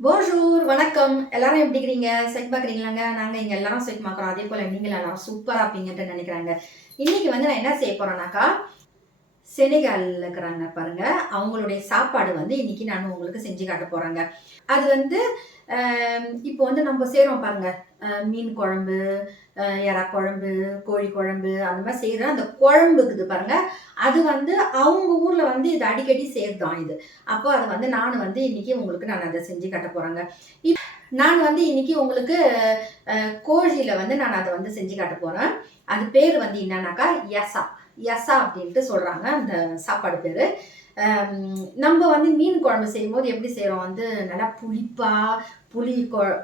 Bonjour வணக்கம். எல்லாரும் எப்படி இருக்கிறீங்க? செக் பார்க்குறீங்களாங்க? நாங்கள் இங்கே எல்லாரும் செக் பார்க்குறோம். அதே போல் நீங்கள் எல்லாரும் சூப்பராக இருப்பீங்கன்ட்டு நினைக்கிறாங்க. இன்னைக்கு வந்து நான் என்ன செய்ய போகிறேன்னாக்கா, செனகாலில் இருக்கிறாங்க பாருங்க, அவங்களுடைய சாப்பாடு வந்து இன்னைக்கு நான் உங்களுக்கு செஞ்சு காட்ட போகிறேங்க. அது வந்து இப்போ வந்து நம்ம செய்கிறோம் பாருங்க, மீன் குழம்பு, எறா குழம்பு, கோழி குழம்பு அந்த மாதிரி செய்கிற அந்த குழம்பு இருக்குது பாருங்க, அது வந்து அவங்க ஊரில் வந்து இது அடிக்கடி செய்கிறதான் இது. அப்போ அதை வந்து நான் வந்து இன்னைக்கு உங்களுக்கு நான் அதை செஞ்சு காட்ட போகிறேங்க. நான் வந்து இன்னைக்கு உங்களுக்கு கோழியில் வந்து நான் அதை வந்து செஞ்சு காட்ட போகிறேன். அது பேர் வந்து என்னன்னாக்கா யசா யசா அப்படின்ட்டு சொல்கிறாங்க அந்த சாப்பாடு பேர். நம்ம வந்து மீன் குழம்பு செய்யும்போது எப்படி செய்கிறோம் வந்து நல்லா புளிப்பாக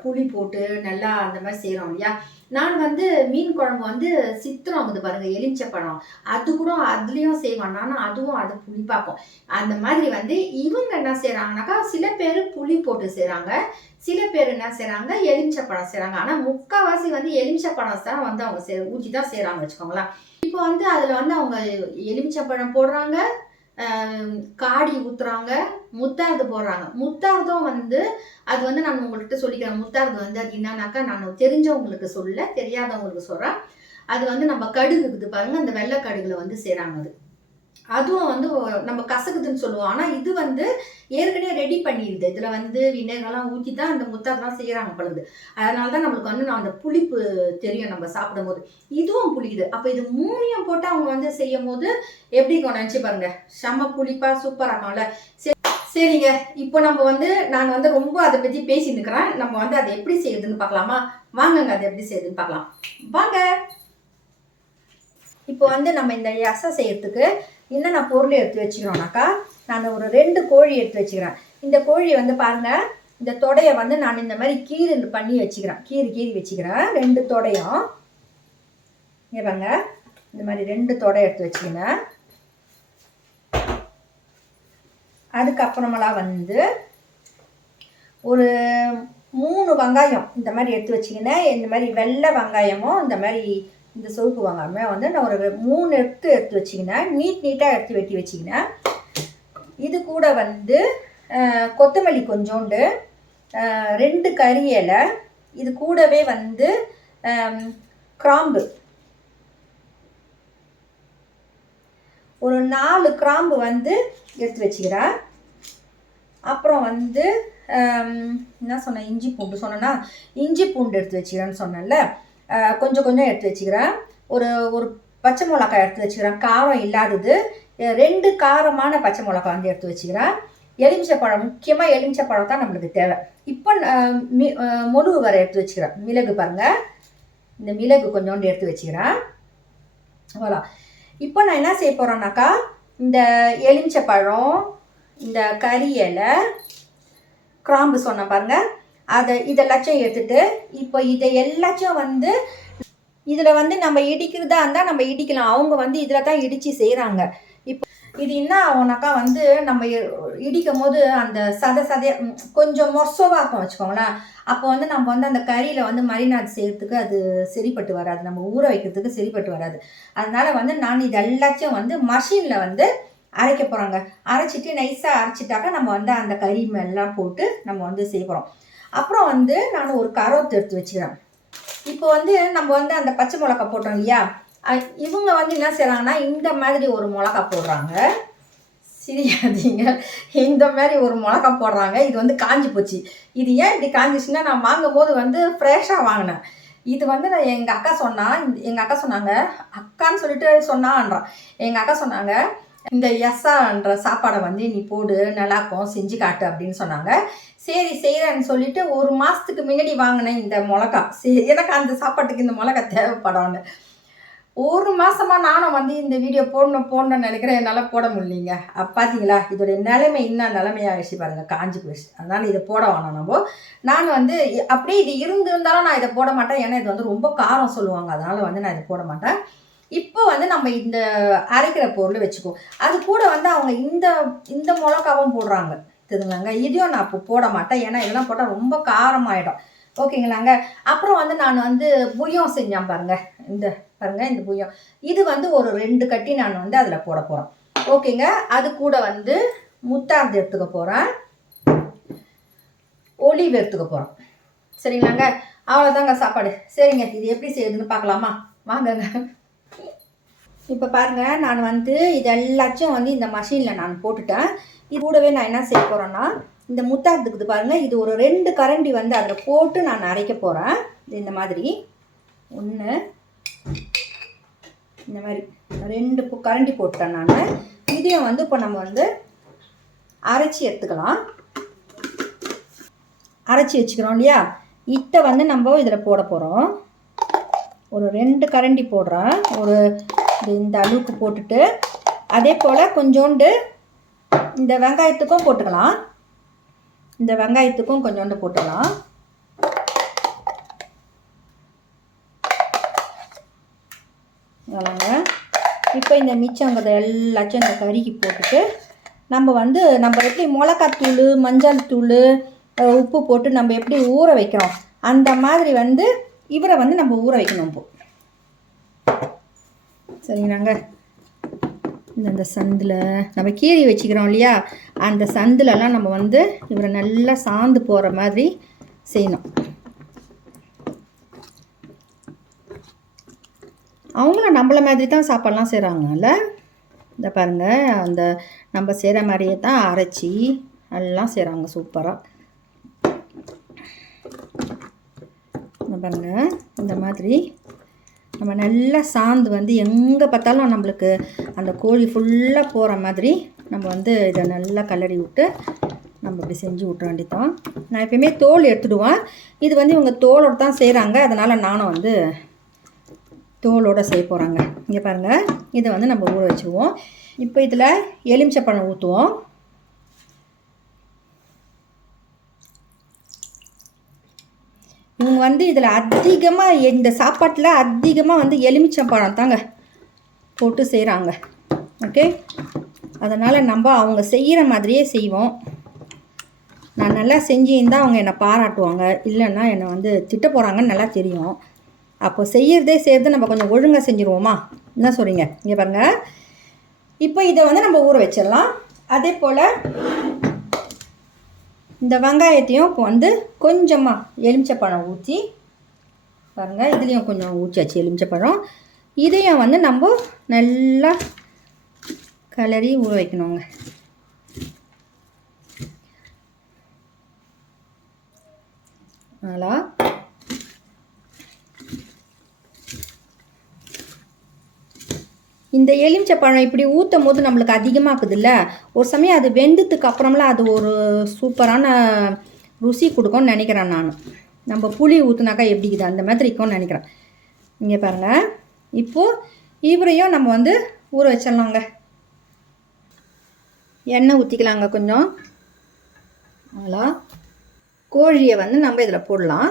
புளி போட்டு நல்லா அந்த மாதிரி செய்கிறோம் இல்லையா. நான் வந்து மீன் குழம்பு வந்து சித்திரம் வந்து பாருங்கள், எலுமிச்சப்பழம் அது கூட அதுலேயும் செய்வான் நான், அதுவும் அது புளிப்பாக்கும். அந்த மாதிரி வந்து இவங்க என்ன செய்கிறாங்கனாக்கா, சில பேர் புளி போட்டு செய்கிறாங்க, சில பேர் என்ன செய்கிறாங்க எலுமிச்சப்பழம் செய்கிறாங்க. ஆனால் முக்கால்வாசி வந்து எலுமிச்சப்பழம் தான் வந்து அவங்க ஊற்றி தான் செய்கிறாங்க வச்சுக்கோங்களேன். இப்போ வந்து அதில் வந்து அவங்க எலுமிச்சப்பழம் போடுறாங்க, காடி ஊற்றுறாங்க, முத்தார்து போடுறாங்க. முத்தார்தும் வந்து அது வந்து நான் உங்கள்கிட்ட சொல்லிக்கிறேன். முத்தார்து வந்து அது என்னன்னாக்கா, நான் தெரிஞ்சவங்களுக்கு சொல்ல, தெரியாதவங்களுக்கு சொல்கிறேன். அது வந்து நம்ம கடுகு இருக்குது பாருங்கள், அந்த வெள்ளை கடுகுல வந்து செய்கிறாங்க. அதுவும் வந்து நம்ம கசக்குதுன்னு சொல்லுவோம். ஆனால் இது வந்து ஏற்கனவே ரெடி பண்ணிடுது. இதில் வந்து வினேகர்லாம் ஊற்றி தான் அந்த முத்தார்லாம் செய்கிறாங்க பழுது. அதனால தான் நம்மளுக்கு வந்து நான் அந்த புளிப்பு தெரியும் நம்ம சாப்பிடும்போது. இதுவும் புளிக்குது. அப்போ இது மூணையும் போட்டு அவங்க வந்து செய்யும் போது எப்படி நினச்சி பாருங்க, செம்ம புளிப்பாக சூப்பராக இருக்கும்ல. சரிங்க, இப்போ நம்ம வந்து நான் வந்து ரொம்ப அதை பற்றி பேசி நிற்கிறேன். நம்ம வந்து அதை எப்படி செய்யுதுன்னு பார்க்கலாமா? வாங்கங்க, அதை எப்படி செய்யுதுன்னு பார்க்கலாம் வாங்க. இப்போ வந்து நம்ம இந்த யசை செய்யறதுக்கு என்னென்ன பொருள் எடுத்து வச்சுக்கிறோம்னாக்கா, நான் ஒரு 2 கோழி எடுத்து வச்சுக்கிறேன். இந்த கோழி வந்து பாருங்கள், இந்த தொடையை வந்து நான் இந்த மாதிரி கீறு பண்ணி வச்சுக்கிறேன், கீறி வச்சுக்கிறேன் 2 தொடையும். இங்கே பாருங்க, இந்த மாதிரி 2 தொடை எடுத்து வச்சுக்கினேன். அதுக்கப்புறமெல்லாம் வந்து ஒரு 3 வெங்காயம் இந்த மாதிரி எடுத்து வச்சுக்கினேன். இந்த மாதிரி வெள்ளை வெங்காயமும் இந்த மாதிரி இந்த சொருப்பு வெங்காயமே வந்து நான் ஒரு 3 எடுத்து வச்சுக்கினேன். நீட்டாக எடுத்து வெட்டி வச்சுக்கினேன். இது கூட வந்து கொத்தமல்லி கொஞ்சோண்டு, 2 கறி இலை, இது கூடவே வந்து கிராம்பு, ஒரு 4 கிராம்பு வந்து எடுத்து வச்சுக்கிறேன். அப்புறம் வந்து என்ன சொன்னேன், இஞ்சி பூண்டு சொன்னேன்னா, இஞ்சி பூண்டு எடுத்து வச்சுக்கிறேன்னு சொன்னேன்ல, கொஞ்சம் எடுத்து வச்சுக்கிறேன். ஒரு பச்சை மிளகாய் எடுத்து வச்சுக்கிறேன், காரம் இல்லாதது. 2 காரமான பச்சை மிளகாய் வந்து எடுத்து வச்சுக்கிறேன். எலுமிச்சப்பழம், முக்கியமாக எலுமிச்சப்பழம் தான் நம்மளுக்கு தேவை. இப்போ மிளகு வரை எடுத்து வச்சுக்கிறேன். மிளகு பாருங்கள், இந்த மிளகு கொஞ்சோண்டு எடுத்து வச்சுக்கிறேன். அவ்வளோ. இப்போ நான் என்ன செய்ய போகிறேன்னாக்கா, இந்த எலுமிச்சப்பழம், இந்த கறி இலை, கிராம்பு சொன்னேன் பாருங்கள், இதெல்லாச்சும் எடுத்துட்டு, இப்போ இதை எல்லாச்சும் வந்து இதில் வந்து நம்ம இடிக்கிறதா இருந்தால் நம்ம இடிக்கலாம். அவங்க வந்து இதில் தான் இடித்து செய்கிறாங்க. இப்போ இது என்ன ஆகும்னாக்கா வந்து நம்ம இடிக்கும் போது அந்த சதை கொஞ்சம் மொசவாக இருக்கும் வச்சுக்கோங்களேன். அப்போ வந்து நம்ம வந்து அந்த கறியில் வந்து மரினாட் செய்கிறதுக்கு அது சரிப்பட்டு வராது, நம்ம ஊற வைக்கிறதுக்கு சரிப்பட்டு வராது. அதனால் வந்து நான் இது எல்லாத்தையும் வந்து மஷினில் வந்து அரைக்க போகிறோங்க. அரைச்சிட்டு நைஸாக அரைச்சிட்டாக்கா நம்ம வந்து அந்த கறி மேலாம் போட்டு நம்ம வந்து செய்ய போகிறோம். அப்புறம் வந்து நான் ஒரு கரோத்து எடுத்து வச்சுக்கிறேன். இப்போ வந்து நம்ம வந்து அந்த பச்சை மிளகா போட்டோம் இல்லையா, இவங்க வந்து என்ன செய்கிறாங்கன்னா இந்த மாதிரி ஒரு மிளகா போடுறாங்க. சிரியாதீங்க, இந்த மாதிரி ஒரு மிளகா போடுறாங்க. இது வந்து காஞ்சி போச்சு. இது ஏன் இப்படி காஞ்சிச்சுன்னா, நான் வாங்கும் போது வந்து ஃப்ரெஷ்ஷாக வாங்கினேன். இது வந்து நான் எங்கள் அக்கா சொன்னாங்க, அக்கான்னு சொல்லிட்டு சொன்னான்றான். எங்கள் அக்கா சொன்னாங்க, இந்த யசான்ற சாப்பாடை வந்து நீ போடு, நல்லாயிருக்கும், செஞ்சு காட்டு அப்படின்னு சொன்னாங்க. சரி செய்கிறேன்னு சொல்லிட்டு 1 மாதத்துக்கு முன்னாடி வாங்கினேன் இந்த மிளகா. சரி, எனக்கு அந்த சாப்பாட்டுக்கு இந்த மிளகா தேவைப்படணும்னு 1 மாதமாக நானும் வந்து இந்த வீடியோ போடணும்னு நினைக்கிறேன். என்னால் போட முடியலைங்க. பார்த்தீங்களா, இதோடைய நிலைமை என்ன நிலைமையாகிடுச்சு பாருங்கள், காஞ்சி போயிடுச்சு. அதனால் இதை போட வேணாம். நான் வந்து அப்படியே இது இருந்திருந்தாலும் நான் இதை போட மாட்டேன். ஏன்னா இது வந்து ரொம்ப காரம் சொல்லுவாங்க, அதனால் வந்து நான் இதை போட மாட்டேன். இப்போ வந்து நம்ம இந்த அரைக்கிற பொருள் வச்சுக்குவோம். அது கூட வந்து அவங்க இந்த மிளகாவும் போடுறாங்க தெரியுங்களாங்க. இதையும் நான் இப்போ போட மாட்டேன், ஏன்னா இதெல்லாம் போட்டால் ரொம்ப காரமாயிடும். ஓகேங்களாங்க. அப்புறம் வந்து நான் வந்து புய்யம் செஞ்சேன் பாருங்கள், இந்த பாருங்கள், இந்த புய்யம் இது வந்து ஒரு 2 கட்டி நான் வந்து அதில் போட போகிறேன். ஓகேங்க. அது கூட வந்து முத்தார்து எடுத்துக்க போகிறேன். ஒலிவு எடுத்துக்க போகிறோம். சரிங்களாங்க, அவ்வளோதாங்க சாப்பாடு. சரிங்க, இது எப்படி செய்யுதுன்னு பார்க்கலாமா? வாங்கங்க. இப்போ பாருங்கள், நான் வந்து இது எல்லாத்தையும் வந்து இந்த மஷினில் நான் போட்டுட்டேன். இது கூடவே நான் என்ன செய்ய போகிறேன்னா, இந்த முத்தாத்துக்குது பாருங்கள், இது ஒரு 2 கரண்டி வந்து அதில் போட்டு நான் அரைக்க போகிறேன். இந்த மாதிரி 1 இந்த மாதிரி 2 கரண்டி போட்டேன் நான். இதையும் வந்து இப்போ நம்ம வந்து அரைச்சி எடுத்துக்கலாம். அரைச்சி வச்சுக்கிறோம் இல்லையா, இதை வந்து நம்ம இதில் போட போகிறோம். ஒரு 2 கரண்டி போடுறேன். ஒரு இந்த அளவுக்கு போட்டுட்டு, அதே போல் கொஞ்சோண்டு இந்த வெங்காயத்துக்கும் போட்டுக்கலாம். இந்த வெங்காயத்துக்கும் கொஞ்சோண்டு போட்டுக்கலாம். அவ்வளோங்க. இப்போ இந்த மிச்சங்கிறத எல்லாத்தையும் இந்த கறிக்கு போட்டுட்டு நம்ம எப்படி மிளகாத்தூள், மஞ்சள் தூள், உப்பு போட்டு நம்ம எப்படி ஊற வைக்கிறோம் அந்த மாதிரி வந்து இவரை வந்து நம்ம ஊற வைக்கணும். இப்போ சரிங்களாங்க. இந்த சந்தில் நம்ம கீரி வச்சுக்கிறோம் இல்லையா, அந்த சந்திலலாம் நம்ம வந்து இவரை நல்லா சாந்து போகிற மாதிரி செய்யணும். அவங்களும் நம்மள மாதிரி தான் சாப்பாடெலாம் செய்கிறாங்கல்ல. இந்த பாருங்கள், அந்த நம்ம செய்கிற மாதிரியே தான் அரைச்சி எல்லாம் செய்கிறாங்க சூப்பராக. இந்த பாருங்கள், இந்த மாதிரி நம்ம நல்லா சாந்து வந்து எங்கே பார்த்தாலும் நம்மளுக்கு அந்த கோழி ஃபுல்லாக போகிற மாதிரி நம்ம வந்து இதை நல்லா கலரி விட்டு நம்ம இப்படி செஞ்சு விட்ற வேண்டியதான். நான் எப்பயுமே தோல் எடுத்துடுவேன். இது வந்து இவங்க தோலோடு தான் செய்கிறாங்க, அதனால் நானும் வந்து தோலோடு செய்ய போகிறாங்க. இங்கே பாருங்கள், இதை வந்து நம்ம ஊற வச்சுருவோம். இப்போ இதில் எலுமிச்சப்பழம் ஊற்றுவோம். இவங்க வந்து இதில் அதிகமாக இந்த சாப்பாட்டில் அதிகமாக வந்து எலுமிச்சம்பழம் தாங்க போட்டு செய்கிறாங்க. ஓகே, அதனால் நம்ம அவங்க செய்கிற மாதிரியே செய்வோம். நான் நல்லா செஞ்சிருந்தால் அவங்க என்னை பாராட்டுவாங்க, இல்லைன்னா என்னை வந்து திட்ட போகிறாங்கன்னு நல்லா தெரியும். அப்போ செய்கிறது நம்ம கொஞ்சம் ஒழுங்காக செஞ்சுருவோமா? என்ன சொல்கிறீங்க? இங்கே பாருங்கள், இப்போ இதை வந்து நம்ம ஊற வச்சிடலாம். அதே போல் இந்த வெங்காயத்தையும் இப்போ வந்து கொஞ்சமாக எலுமிச்சப்பழம் ஊற்றி பாருங்கள், இதுலேயும் கொஞ்சம் ஊற்றியாச்சு எலுமிச்சப்பழம். இதையும் வந்து நம்ம நல்லா கலரி ஊற வைக்கணுங்க. நல்லா இந்த எலுமிச்சப்பழம் இப்படி ஊற்றும் போது நம்மளுக்கு அதிகமாகுது இல்லை, ஒரு சமயம் அது வெந்ததுக்கு அப்புறம்லாம் அது ஒரு சூப்பரான ருசி கொடுக்கும்னு நினைக்கிறேன் நான். நம்ம புளி ஊற்றுனாக்கா எப்படிக்குது அந்த மாதிரி இருக்கும்னு நினைக்கிறேன். இங்கே பாருங்கள், இப்போது இவரையும் நம்ம வந்து ஊற வச்சிடலாங்க. எண்ணெய் ஊற்றிக்கலாங்க கொஞ்சம். நல்லா கோழியை வந்து நம்ம இதில் போடலாம்.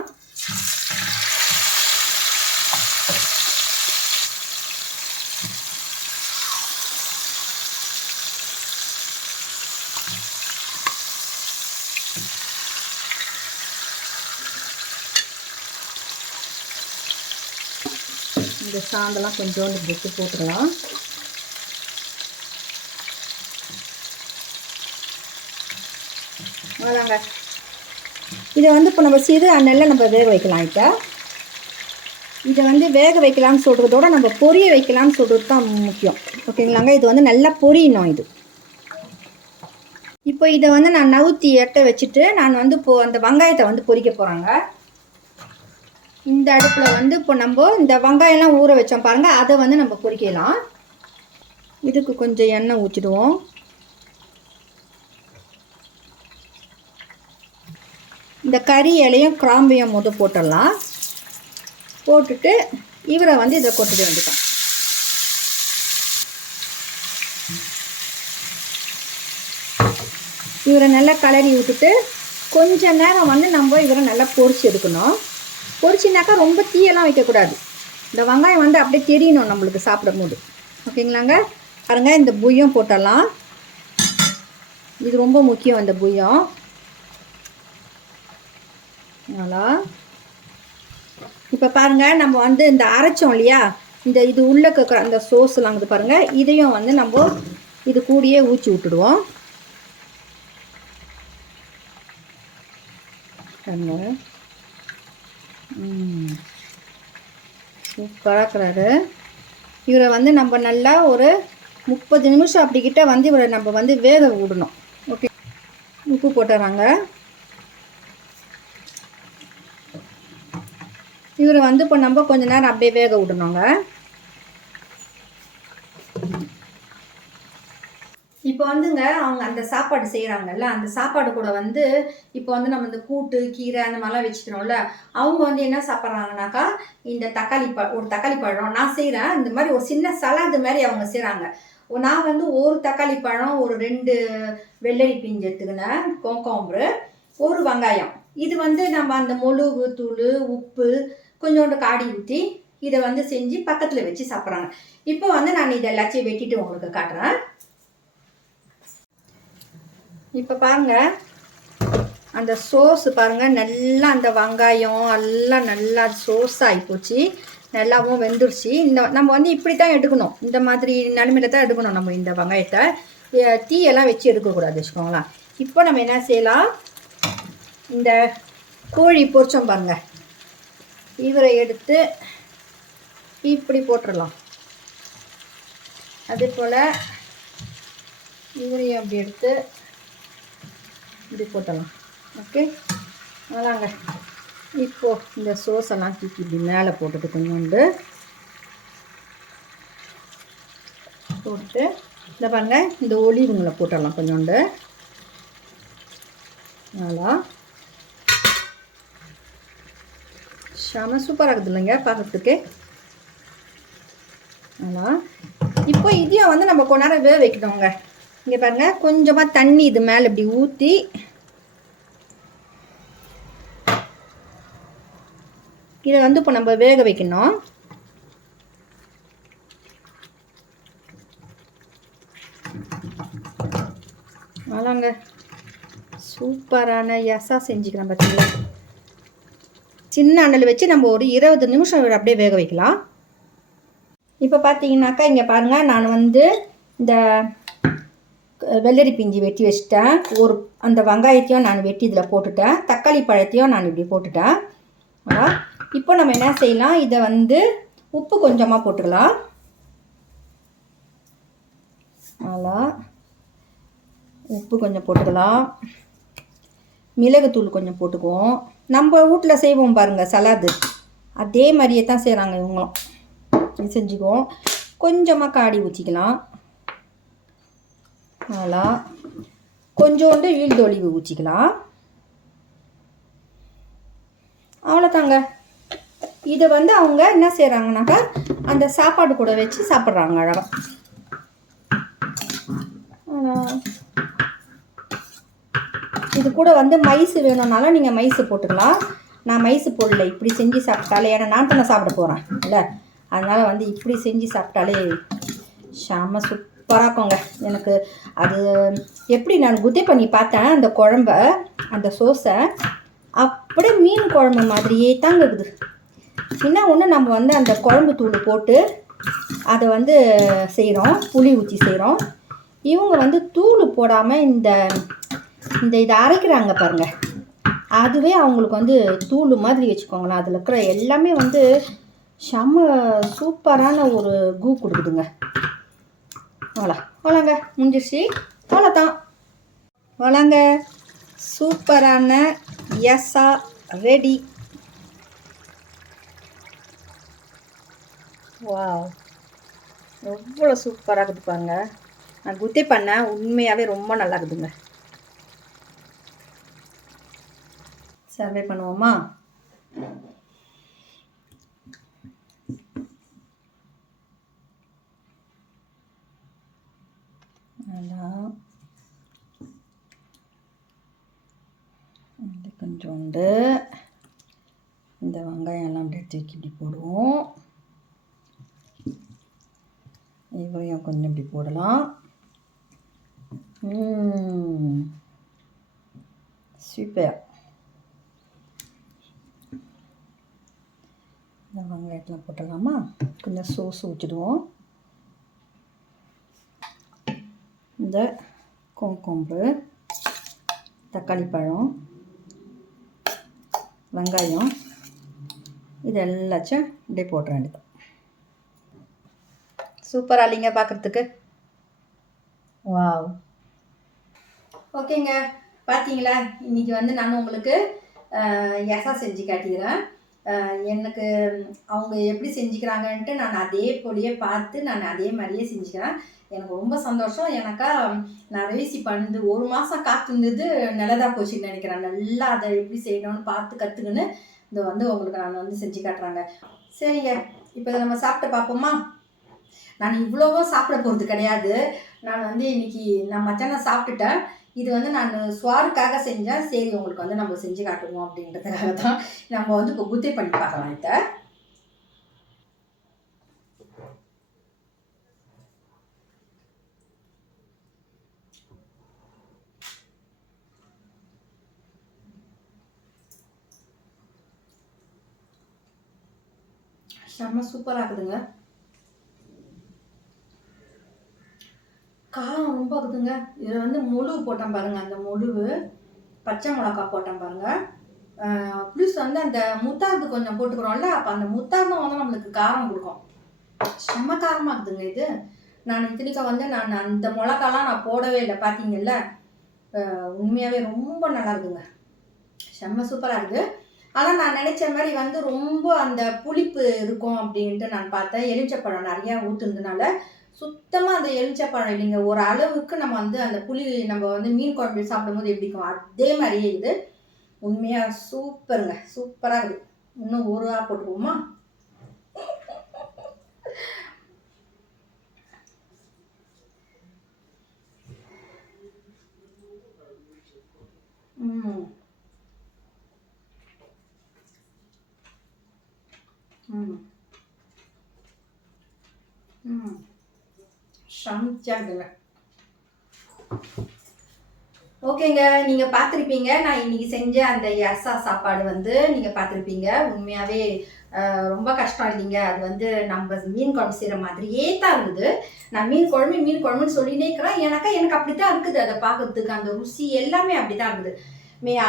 இந்த சாந்தெல்லாம் கொஞ்சோண்டு போட்டு போட்டுக்கலாம். அவ்வளோதாங்க. இதை வந்து இப்போ நம்ம சிறு அண்ணலில் நம்ம வேக வைக்கலாம். இப்போ இதை வந்து வேக வைக்கலாம்னு சொல்கிறதோட நம்ம பொரிய வைக்கலாம்னு சொல்கிறது தான் முக்கியம். ஓகேங்களாங்க, இது வந்து நல்லா பொரியணும். இது இப்போ இதை வந்து நான் நவுத்தி எட்ட வச்சுட்டு நான் வந்து இப்போது அந்த வெங்காயத்தை வந்து பொரிக்க போகிறாங்க. இந்த அடுப்பில் வந்து இப்போ நம்ம இந்த வெங்காயம்லாம் ஊற வச்சோம் பாருங்கள், அதை வந்து நம்ம பொரிக்கலாம். இதுக்கு கொஞ்சம் எண்ணெய் ஊற்றிடுவோம். இந்த கறி இலையும் கிராம்பையும் போட்டுடலாம். போட்டுட்டு இவரை வந்து இதை கொட்டிட வேண்டியதான். இவரை நல்லா கலரி விட்டுட்டு கொஞ்ச நேரம் வந்து நம்ம இவரை நல்லா பொரிச்சு எடுக்கணும். பொரிச்சினாக்கா ரொம்ப தீயெல்லாம் வைக்கக்கூடாது. இந்த வெங்காயம் வந்து அப்படியே தெரியணும் நம்மளுக்கு சாப்பிடும் போது. ஓகேங்களாங்க, பாருங்க இந்த புய்யம் போட்டலாம். இது ரொம்ப முக்கியம் இந்த புய்யம். நல்லா இப்போ பாருங்கள், நம்ம வந்து இந்த அரைச்சோம் இல்லையா, இது உள்ள இருக்கிற அந்த சோஸ்லாம் இது பாருங்கள், இதையும் வந்து நம்ம இது கூடயே ஊற்றி விட்டுடுவோம். பாருங்க. சூப்பராக இருக்கிறாரு. இவரை வந்து நம்ம நல்லா ஒரு 30 நிமிஷம் அப்படிக்கிட்ட வந்து இவரை நம்ம வந்து வேக விடணும். ஓகே, உப்பு போட்டுறாங்க. இவரை வந்து இப்போ நம்ம கொஞ்ச நேரம் அப்படியே வேக விடணுங்க. இப்போ வந்துங்க அவங்க அந்த சாப்பாடு செய்கிறாங்கல்ல, அந்த சாப்பாடு கூட வந்து இப்போ வந்து நம்ம இந்த கூட்டு கீரை அந்த மாதிரிலாம் வச்சுக்கிறோம்ல, அவங்க வந்து என்ன சாப்பிட்றாங்கனாக்கா இந்த ஒரு தக்காளி பழம் நான் செய்கிறேன். இந்த மாதிரி ஒரு சின்ன சலாடு மாதிரி அவங்க செய்கிறாங்க. நான் வந்து ஒரு தக்காளி பழம், ஒரு 2 வெள்ளரி பிஞ்சு எடுத்துக்கினேன், கோம்பு, ஒரு வெங்காயம். இது வந்து நம்ம அந்த மிளகு தூள், உப்பு, கொஞ்சோண்டு காடி ஊற்றி இதை வந்து செஞ்சு பக்கத்தில் வச்சு சாப்பிட்றாங்க. இப்போ வந்து நான் இதை எல்லாத்தையும் வெட்டிட்டு உங்களுக்கு காட்டுறேன். இப்போ பாருங்கள், அந்த சோஸு பாருங்கள், நல்லா அந்த வெங்காயம் எல்லாம் நல்லா சோஸ் ஆகிப்போச்சு, நல்லாவும் வெந்துருச்சு. நம்ம வந்து இப்படி தான் எடுக்கணும், இந்த மாதிரி நிலமையில தான் எடுக்கணும் நம்ம இந்த வெங்காயத்தை. தீயெல்லாம் வச்சு எடுக்கக்கூடாது வச்சுக்கோங்களேன். இப்போ நம்ம என்ன செய்யலாம், இந்த கோழி பொரிச்சோம் பாருங்கள், இவரை எடுத்து இப்படி போட்டுடலாம். அதே போல் இவரையும் அப்படி எடுத்து இப்படி போட்டலாம். ஓகே, அதாங்க. இப்போது இந்த சோஸெல்லாம் தூக்கி இப்படி மேலே போட்டுட்டு கொஞ்சோண்டு போட்டு இந்த பாருங்க, இந்த ஒலிவுங்களை போட்டுடலாம் கொஞ்சோண்டு. நல்லா செம சூப்பராக இருக்குது இல்லைங்க பார்க்குறதுக்கு. நல்லா இப்போ இதையும் வந்து நம்ம கொஞ்ச நேரம் வேக வைக்கணுங்க. இங்கே பாருங்கள், கொஞ்சமாக தண்ணி இது மேலே இப்படி ஊற்றி இதை வந்து இப்போ நம்ம வேக வைக்கணும். அதாங்க சூப்பரான எசா செஞ்சுக்கலாம் பார்த்தீங்களா. சின்ன அண்டல் வச்சு நம்ம ஒரு 20 நிமிஷம் அப்படியே வேக வைக்கலாம். இப்போ பார்த்தீங்கன்னாக்கா இங்கே பாருங்கள், நான் வந்து இந்த வெள்ளரி பிஞ்சு வெட்டி வச்சுட்டேன். அந்த வெங்காயத்தையும் நான் வெட்டி இதில் போட்டுட்டேன். தக்காளி பழத்தையும் நான் இப்படி போட்டுட்டேன். இப்போ நம்ம என்ன செய்யலாம், இதை வந்து உப்பு கொஞ்சமாக போட்டுக்கலாம். நல்லா உப்பு கொஞ்சம் போட்டுக்கலாம். மிளகுத்தூள் கொஞ்சம் போட்டுக்குவோம். நம்ம வீட்டில் செய்வோம் பாருங்கள் சலாது, அதே மாதிரியே தான் செய்கிறாங்க இவங்களும். செஞ்சுக்குவோம். கொஞ்சமாக காடி ஊற்றிக்கலாம். நல்லா கொஞ்சோண்டு ஈழ்தொழிவு ஊற்றிக்கலாம். அவ்வளோதாங்க. இதை வந்து அவங்க என்ன செய்கிறாங்கனாக்கா அந்த சாப்பாடு கூட வச்சு சாப்பிட்றாங்க அழகாக. இது கூட வந்து மைசு வேணும்னாலும் நீங்கள் மைசு போட்டுக்கலாம். நான் மைசு போடல, இப்படி செஞ்சு சாப்பிட்டாலே, ஏன்னா நான் தானே சாப்பிட போகிறேன் இல்லை, அதனால் வந்து இப்படி செஞ்சு சாப்பிட்டாலே செம சூப்பராக இருக்குங்க. எனக்கு அது எப்படி நான் குத்தே பண்ணி பார்த்தேன் அந்த குழம்ப, அந்த சோஸை அப்படியே மீன் குழம்பு மாதிரியே தாங்க இருக்குது. இன்னும் ஒன்று, நம்ம வந்து அந்த குழம்பு தூள் போட்டு அதை வந்து செய்கிறோம், புளி ஊற்றி செய்கிறோம். இவங்க வந்து தூள் போடாமல் இந்த இதை அரைக்கிறாங்க பாருங்கள், அதுவே அவங்களுக்கு வந்து தூள் மாதிரி வச்சுக்கோங்களேன். அதில் இருக்கிற எல்லாமே வந்து செம்ம சூப்பரான ஒரு கூ கொடுக்குதுங்க. அவ்வளோங்க முடிஞ்சிருச்சு, அவ்வளோதான். அவ்வளோங்க, சூப்பரான எசா ரெடி. வாவ், எவ்வளோ சூப்பராக இருக்குது பாருங்க. நான் குத்தே பண்ணேன், உண்மையாகவே ரொம்ப நல்லா இருக்குதுங்க. சர்வே பண்ணுவோமா? நல்லா கொஞ்சோண்டு இந்த வெங்காயம் எல்லாம் அப்படியே தூக்கி இப்படி போடுவோம். இவையும் கொஞ்சம் இப்படி போடலாம். சூப்பர். இந்த வெங்காயத்தில் போட்டலாமா? கொஞ்சம் சோஸ் ஊற்றிடுவோம். இந்த கோம்பு, தக்காளி பழம், வெங்காயம் இது எல்லாச்சும் இப்படியே போட்டுற வேண்டியது. சூப்பராக இல்லைங்க பார்க்குறதுக்கு? வாவ். ஓகேங்க, பார்த்தீங்களா? இன்றைக்கி வந்து நான் உங்களுக்கு எசா செஞ்சு காட்டிக்கிறேன். எனக்கு அவங்க எப்படி செஞ்சுக்கிறாங்கன்ட்டு நான் அதே போலியே பார்த்து நான் அதே மாதிரியே செஞ்சுக்கிறேன். எனக்கு ரொம்ப சந்தோஷம். எனக்கா நான் ரெசிபி பண்ணது 1 மாதம் காத்திருந்தது நல்லதாக போச்சுன்னு நினைக்கிறேன். நல்லா அதை எப்படி செய்யணும்னு பார்த்து கற்றுக்குன்னு இதை வந்து உங்களுக்கு நான் வந்து செஞ்சு காட்டுறாங்க. சரிங்க, இப்போ இதை நம்ம சாப்பிட்டு பார்ப்போமா? நான் இவ்வளோவும் சாப்பிட போகிறது கிடையாது. நான் வந்து இன்றைக்கி நான் மத்தியானம் சாப்பிட்டுட்டேன். இது வந்து நான் சுவாருக்காக செஞ்சேன். சரி, உங்களுக்கு வந்து நம்ம செஞ்சு காட்டுவோம் அப்படின்றதுக்காக தான். நம்ம வந்து இப்போ குத்தே பண்ணி பார்க்கலாம் இதை. செம்ம சூப்பராக இருக்குதுங்க. காரம் ரொம்ப இருக்குதுங்க. இதில் வந்து முழு போட்டேன் பாருங்கள், அந்த முழு பச்சை மிளகா போட்டேன் பாருங்கள். ப்ளஸ் வந்து அந்த முத்தார்ந்து கொஞ்சம் போட்டுக்கிறோம்ல, அப்போ அந்த முத்தார்ந்தும் வந்து நம்மளுக்கு காரம் கொடுக்கும். செம்ம காரமாக இருக்குதுங்க இது. நான் இத்தனைக்கும் வந்து நான் அந்த மிளகாலாம் நான் போடவே இல்லை, பார்த்தீங்கல்ல. உண்மையாகவே ரொம்ப நல்லா இருக்குதுங்க. செம்ம சூப்பராக இருக்குது. ஆனால் நான் நினச்ச மாதிரி வந்து ரொம்ப அந்த புளிப்பு இருக்கும் அப்படின்ட்டு நான் பார்த்தேன். எலுமிச்சப்பழம் நிறையா ஊற்றுனதுனால சுத்தமாக அந்த எலுமிச்சப்பழம் இல்லைங்க. ஒரு அளவுக்கு நம்ம வந்து அந்த புளி நம்ம வந்து மீன் குழம்பு சாப்பிடும்போது எப்படிக்கும் அதே மாதிரியே இது. உண்மையாக சூப்பருங்க, சூப்பராக இருக்குது. இன்னும் ஒரு போட்டுருவோமா? சமைச்சாதுங்க. ஓகேங்க, நீங்கள் பார்த்துருப்பீங்க. நான் இன்றைக்கி செஞ்ச அந்த எசா சாப்பாடு வந்து நீங்கள் பார்த்துருப்பீங்க. உண்மையாகவே ரொம்ப கஷ்டம் இல்லைங்க. அது வந்து நம்ம மீன் குழம்பு செய்கிற மாதிரியே தான் இருக்குது. நான் மீன் குழம்புன்னு சொல்லினே இருக்கிறேன். எனக்கு அப்படி தான் இருக்குது. அதை பார்க்கறதுக்கு அந்த ருசி எல்லாமே அப்படி தான் இருக்குது.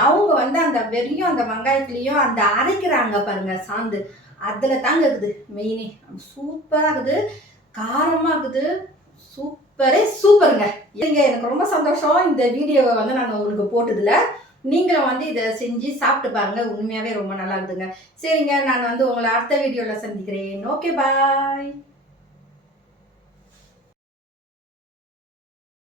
அவங்க வந்து அந்த வெறியும் அந்த வெங்காயத்துலேயும் அந்த அரைக்கிறாங்க பாருங்கள் சாந்து, அதில் தாங்க இருக்குது மெயினே. சூப்பராக இருக்குது, காரமாக இருக்குது. சூப்பருங்க. எனக்கு ரொம்ப சந்தோஷம் இந்த வீடியோவை வந்து நான் உங்களுக்கு போட்டதில்ல. நீங்களும் வந்து இதை செஞ்சு சாப்பிட்டு பாருங்க. உண்மையாகவே ரொம்ப நல்லா இருக்குதுங்க. சரிங்க, நான் வந்து உங்களை அடுத்த வீடியோவில் சந்திக்கிறேன். ஓகே, பாய்.